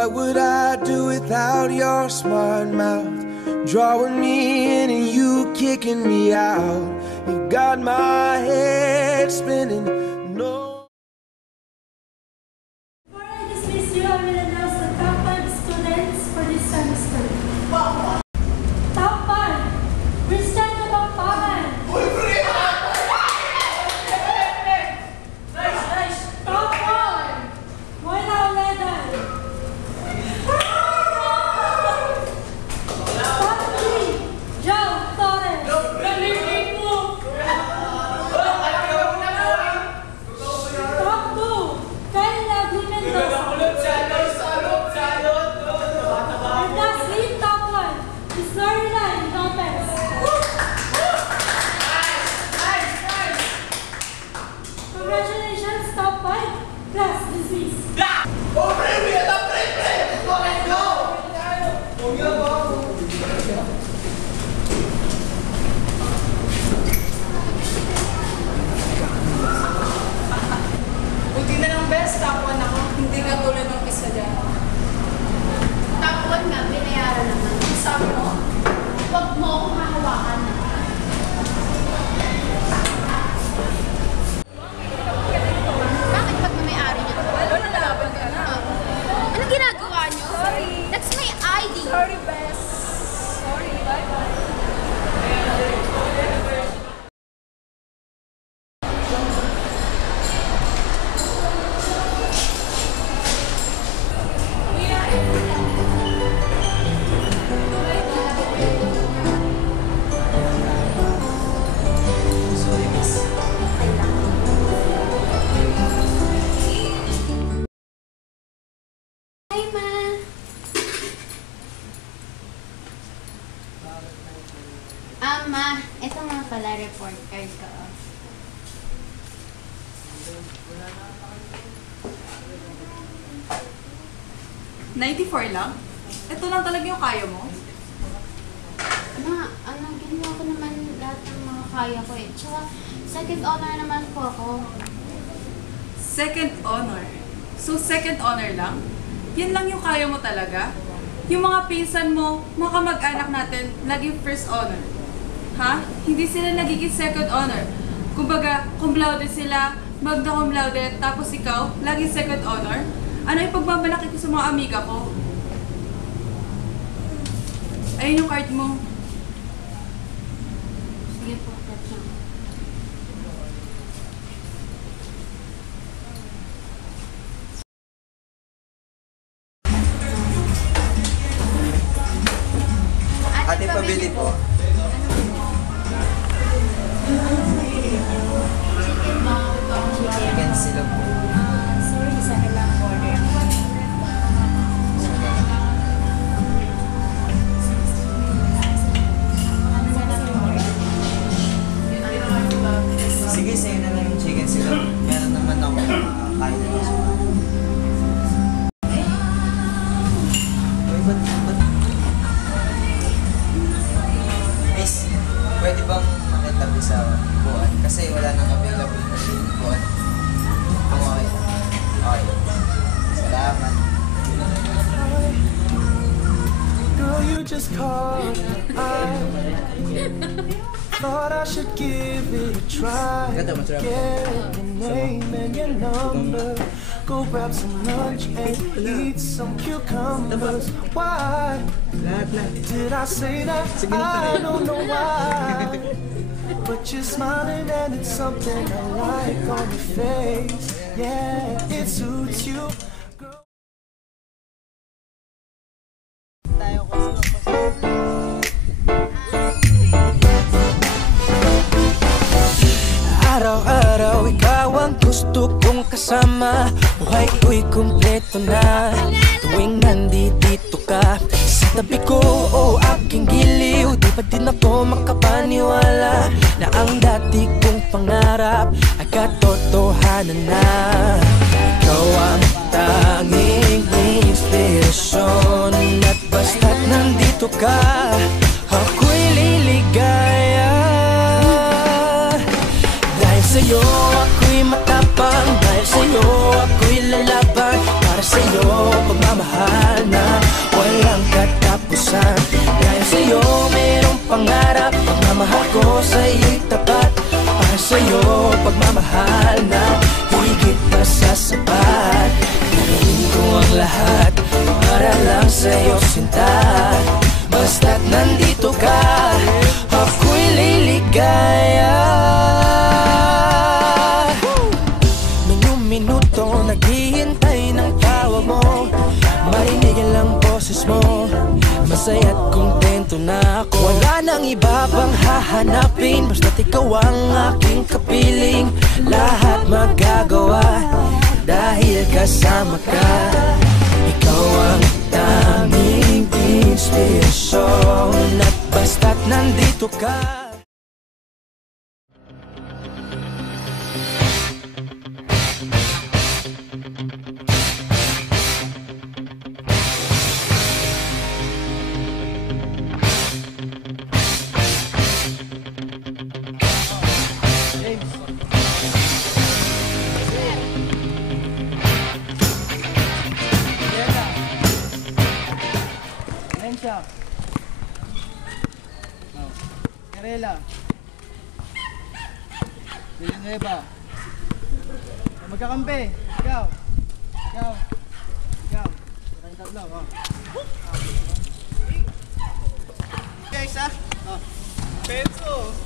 What would I do without your smart mouth? Drawing me in and you kicking me out. You got my head spinning. No. Before I dismiss you, I will announce the top 5 students for this semester. Top 5. Christian Kapampangan. Top 4. Moira Oledan. Top 3. Joe Torres. Top 2. Kayla G. Mendoza. And lastly, top 1 is Loreline Lopez. Congratulations, top 5. Class dismissed. Buti na lang best, top 1 ako. Hindi ka tulad ng isa dyan. Top 1 nga, binayaran naman. Sabi mo? Huwag mo akong hahawakan. Bakit ba't may-ari niyo? Lalo, nalaban ka na. Anong ginagawa niyo? Sorry. That's my ID. Sorry, best. Sorry, bye-bye. Hi, Ma. Ma, ito nga pala report card ko. 94 lang? Ito lang talaga yung kaya mo? Ginawa ko naman lahat ng mga kaya ko eh. Tsaka, second honor naman po ako. Second honor. So, second honor lang? Yan lang yung kaya mo talaga? Yung mga pinsan mo, mga kamag-anak natin, naging first honor. Ha? Hindi sila nagiging second honor. Kumbaga, cum laude sila, magna cum laude, tapos ikaw, laging second honor? Ano yung pagmamalaki ko sa mga amiga ko? Ayun yung card mo. Sige po, Tatya. Ate, pabili po. Chicken sila po. Sorry, isa na lang order. Sige, sa'yo na lang yung chicken sila. Meron naman ako kain na lang siya. Uy, ba't? Miss, pwede bang makitabi sa buwan? Kasi wala nang available na buwan. Kung okay lang. Okay. Salamat. Girl, you just called. I thought I should give it a try. Get your name and your number. Go grab some lunch and eat some cucumbers. Why did I say that? I don't know why. But you're smiling and it's something I like on your face. Yeah, it suits you. Araw-araw ikaw ang gusto kong kasama. Buhay ko'y kumpleto na tuwing nandito ka sa tabi ko o aking giliw. Di pa din ako makapaniwala na ang dati kong pangarap ay katotohanan na. Ikaw ang tanging inspirasyon at basta't nandito ka, ako'y liligaya. Dahil sa'yo ako'y matapang, dahil sa'yo ako'y lalaban, para sa'yo pagmamahal minuto naghihintay ng tawag mo. Marinigin lang boses mo, masaya't kontento na ako. Wala nang iba pang hahanapin, basta't ikaw ang aking kapiling. Lahat magagawa dahil kasama ka. Ikaw ang tanging inspirasyon, at basta't nandito ka. Siya. Oh. Karela. Villanueva. Magkakampi. Ikaw. Ikaw. Ikaw. Kayong tatlo. Oh. Guys, ha? Oh. Peso.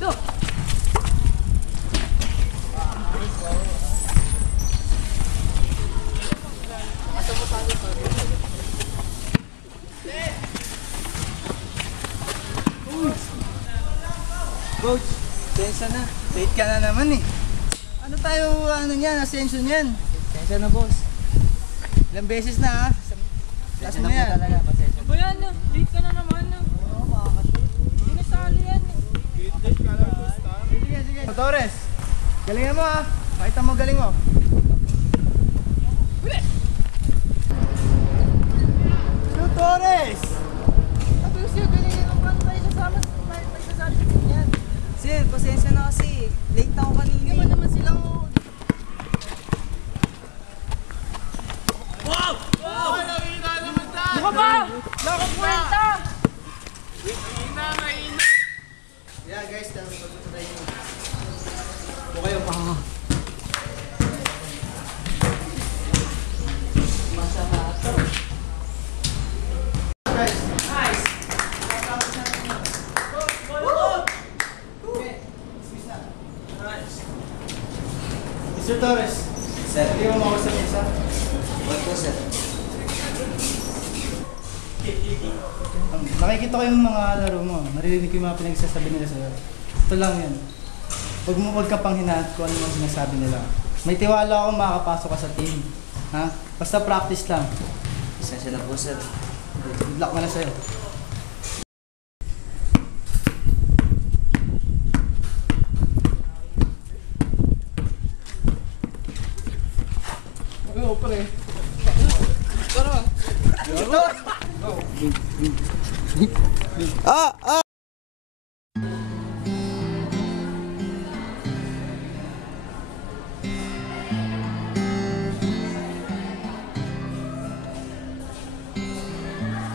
Ito. Coach, sensa na. Late ka na naman eh. Ano tayo, niyan, ascension yan? Sensa na, boss. Ilang beses na, ha? Taas mo yan. Ba yan? Late ka na naman. Oo, makakashoot. Hindi nasali yan. Late ka lang, boss. Sige, sige. Torres, galingan mo, ha? Pakita mo galing mo. Torres! Ano siya, galingan mo. Paano tayo sasama? May sasali yan. Sir, pasensya na kasi. Late ako kanina. Hindi mo naman silang... Buka ba? Nakakwenta! Yeah, guys, tapos pagpapatay nyo. Huwag kayo pa. Guys, nice! Mr. Torres, Sir, hindi mo makausap isa? wag po sir. Nakikita ko yung mga laro mo. Naririnig ko yung mga pinagsasabi nila sa'yo. Ito lang yan. Huwag ka pang hinahat kung ano yung sinasabi nila. May tiwala ako makakapasok ka sa team. Ha? Basta practice lang. Pasensya na po sir. Good luck na sa'yo. Oo, pre. Tara.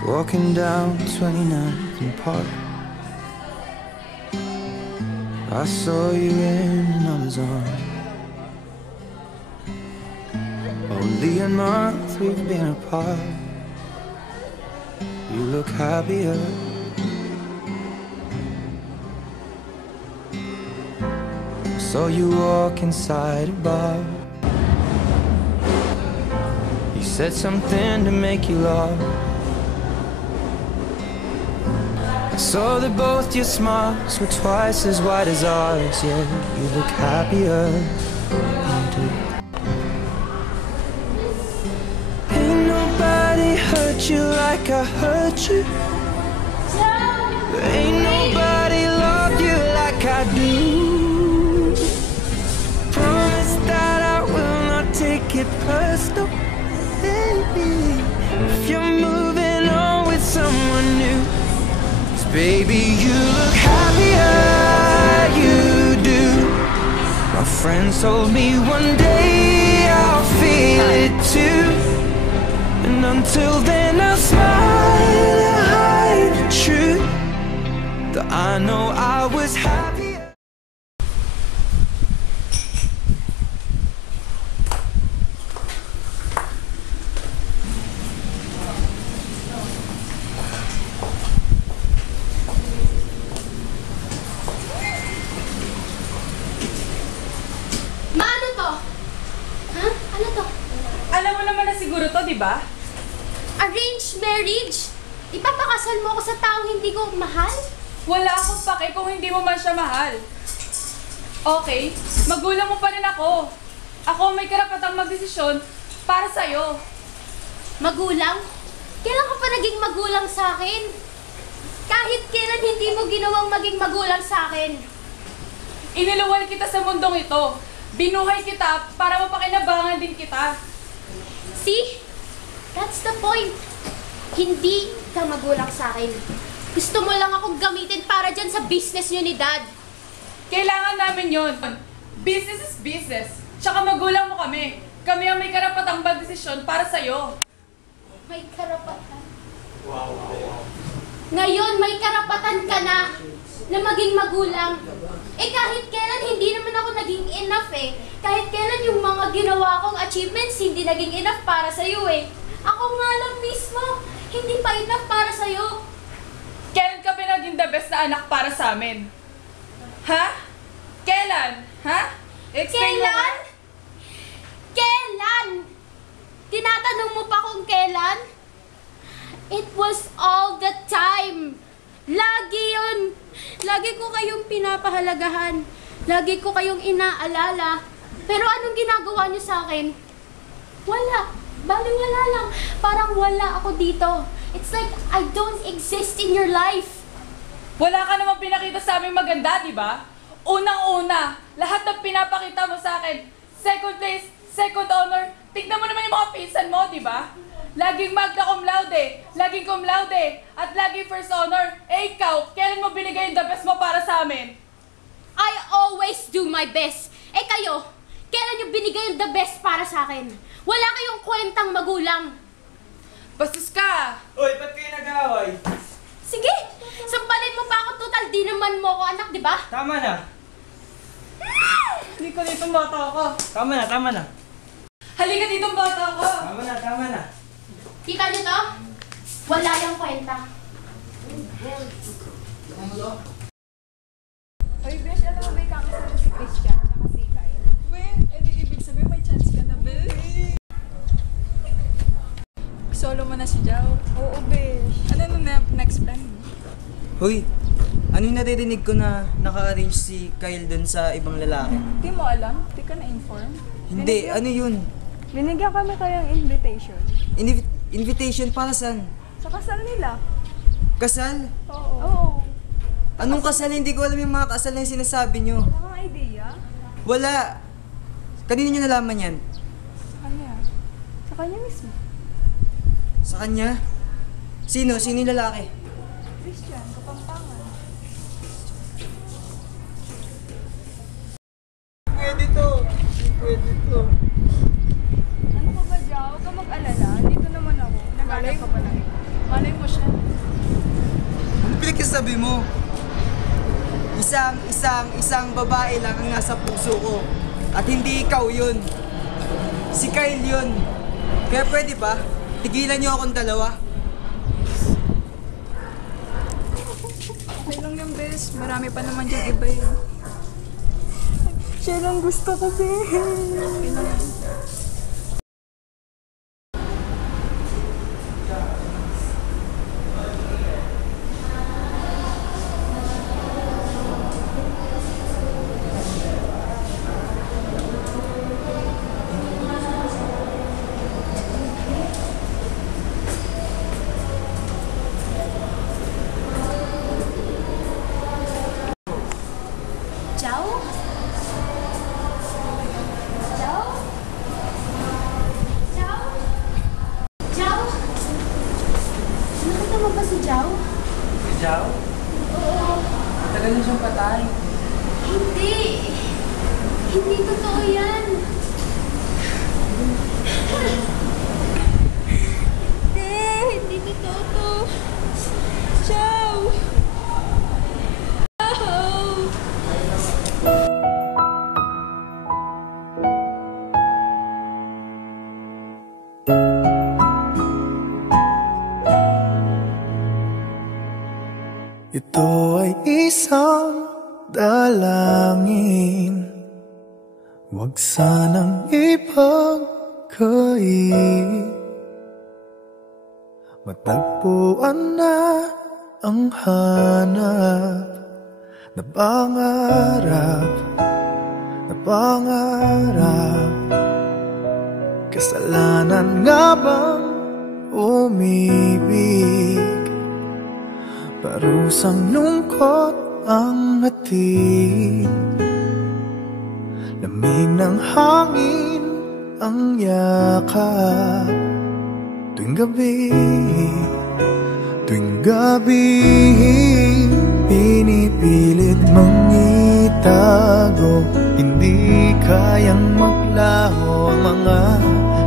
Walking down 29th and Park, I saw you in another's arms. Only a month we've been apart. You look happier. Saw you walk inside a bar. You said something to make you laugh. I saw that both your smiles were twice as wide as ours. Yeah, you look happier. You do. Ain't nobody hurt you like I hurt you. Ain't nobody love you like I do. Promise that I will not take it personal, baby, if you're moving on with someone new. 'Cause baby, you look happier, you do. My friends told me one day I'll feel it too. And until then I'll smile and hide the truth, that I know I was happy. Maano to? siguro to, di ba? Arranged marriage? Ipapakasal mo ako sa taong hindi ko mahal? Wala akong pake kung hindi mo man siya mahal. Okay, magulang mo pa rin ako. Ako may karapatang magdesisyon para sa'yo. Magulang? Kailan ka pa naging magulang sa akin? Kahit kailan hindi mo ginawang maging magulang sa akin. Iniluwal kita sa mundong ito. Binuhay kita para mapakinabangan din kita. See? That's the point. Hindi ka magulang sa akin. Gusto mo lang akong gamitin para dyan sa business nyo ni Dad. Kailangan namin yon. Business is business. Tsaka magulang mo kami. Kami ang may karapatang magdesisyon para sa'yo. May karapatan. Ngayon, may karapatan ka na maging magulang. Eh kahit kailan hindi naman ako naging enough eh. Kahit kailan yung mga ginawa kong achievements hindi naging enough para sa'yo eh. Ako nga lang mismo, hindi pa enough para sa'yo. Kailan ka pinaging the best na anak para sa amin? Ha? Kailan? Ha? Explain mo nga. Kailan? Kailan? Tinatanong mo pa kung kailan? It was all the time. Lagi yun. Lagi ko kayong pinapahalagahan. Lagi ko kayong inaalala. Pero anong ginagawa niyo sa akin? Wala. Bali wala lang. Parang wala ako dito. It's like I don't exist in your life. Wala ka namang pinakita sa aming maganda, di ba? Unang-una, lahat ng pinapakita mo sa akin, second place, second honor, tignan mo naman yung mga pinsan mo, di ba? Laging magna cum laude, laging cum laude, at laging first honor. Eh ikaw, kailan mo binigay yung the best mo para sa amin? I always do my best. Eh kayo, kailan nyo binigay yung the best para sa akin? Wala kayong kwentang magulang. Bastos ka! Uy, ba't kayo nag-aaway? Sige, sampalin mo pa ako, total di naman mo ako anak, di ba? Tama na. Hindi ko ditong bata ako. Tama na, tama na. Halika ditong bata ako. Tama na, tama na. Kita nyo to? Wala yung kwenta. Oy, Besh, alam mo ba kakasama si Christian at si Kyle? Well, edi ibig sabihin may chance ka na, Besh. Solo mo na si Jao. Oo, Besh. Ano na next plan mo? Hoy, ano yung naririnig ko na naka-arrange si Kyle dun sa ibang lalaki? Di mo alam? Di ka na-inform? Hindi, ano yun? Binigyan kami kayang invitation. Invitation para saan? Sa kasal nila. Kasal? Oo. Anong kasal? Hindi ko alam yung mga kasal na yung sinasabi nyo. Wala kang idea? Wala. Kanino nyo nalaman yan? Sa kanya. Sa kanya mismo. Sa kanya? Sino? Sino yung lalaki? Christian, Kapampangan. Pwede to. Pwede to. Ano ka ba, Jao? Huwag ka mag-alala. Dito naman ako. Nag-alala ka pa lang. Malay mo siya. Ano pinagkasabi mo? Isang babae lang ang nasa puso ko. At hindi ikaw yun. Si Kyle yun. Kaya pwede ba? Tigilan niyo akong dalawa. Okay lang yung Besh. Marami pa naman dyan iba yun. Siya lang gusto ko, Besh. Okay lang yun. Jao? Jao? Jao? Jao? Nakita mo ba si Jao? Jao? Oo. Tagal na siyang patay. Hindi. Hindi totoo yan. Hindi totoo to. Jao! Ito ay isang dalangin, huwag sanang ipagkait. matagpuan na ang hanap na pangarap, na pangarap. Kasalanan nga bang umibig? Parusang lungkot ang hatid, lamig ng hangin ang yakap. Tuwing gabi, tuwing gabi, pinipilit mang itago. Hindi kayang maglaho ang mga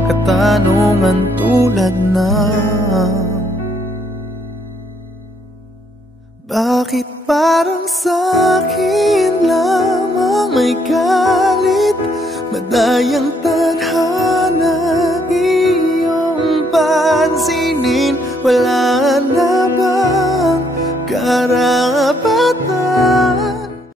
katanungan tulad ng bakit parang sa'kin lamang may galit, madayang tadhana iyong pansinin? Wala na bang karapatan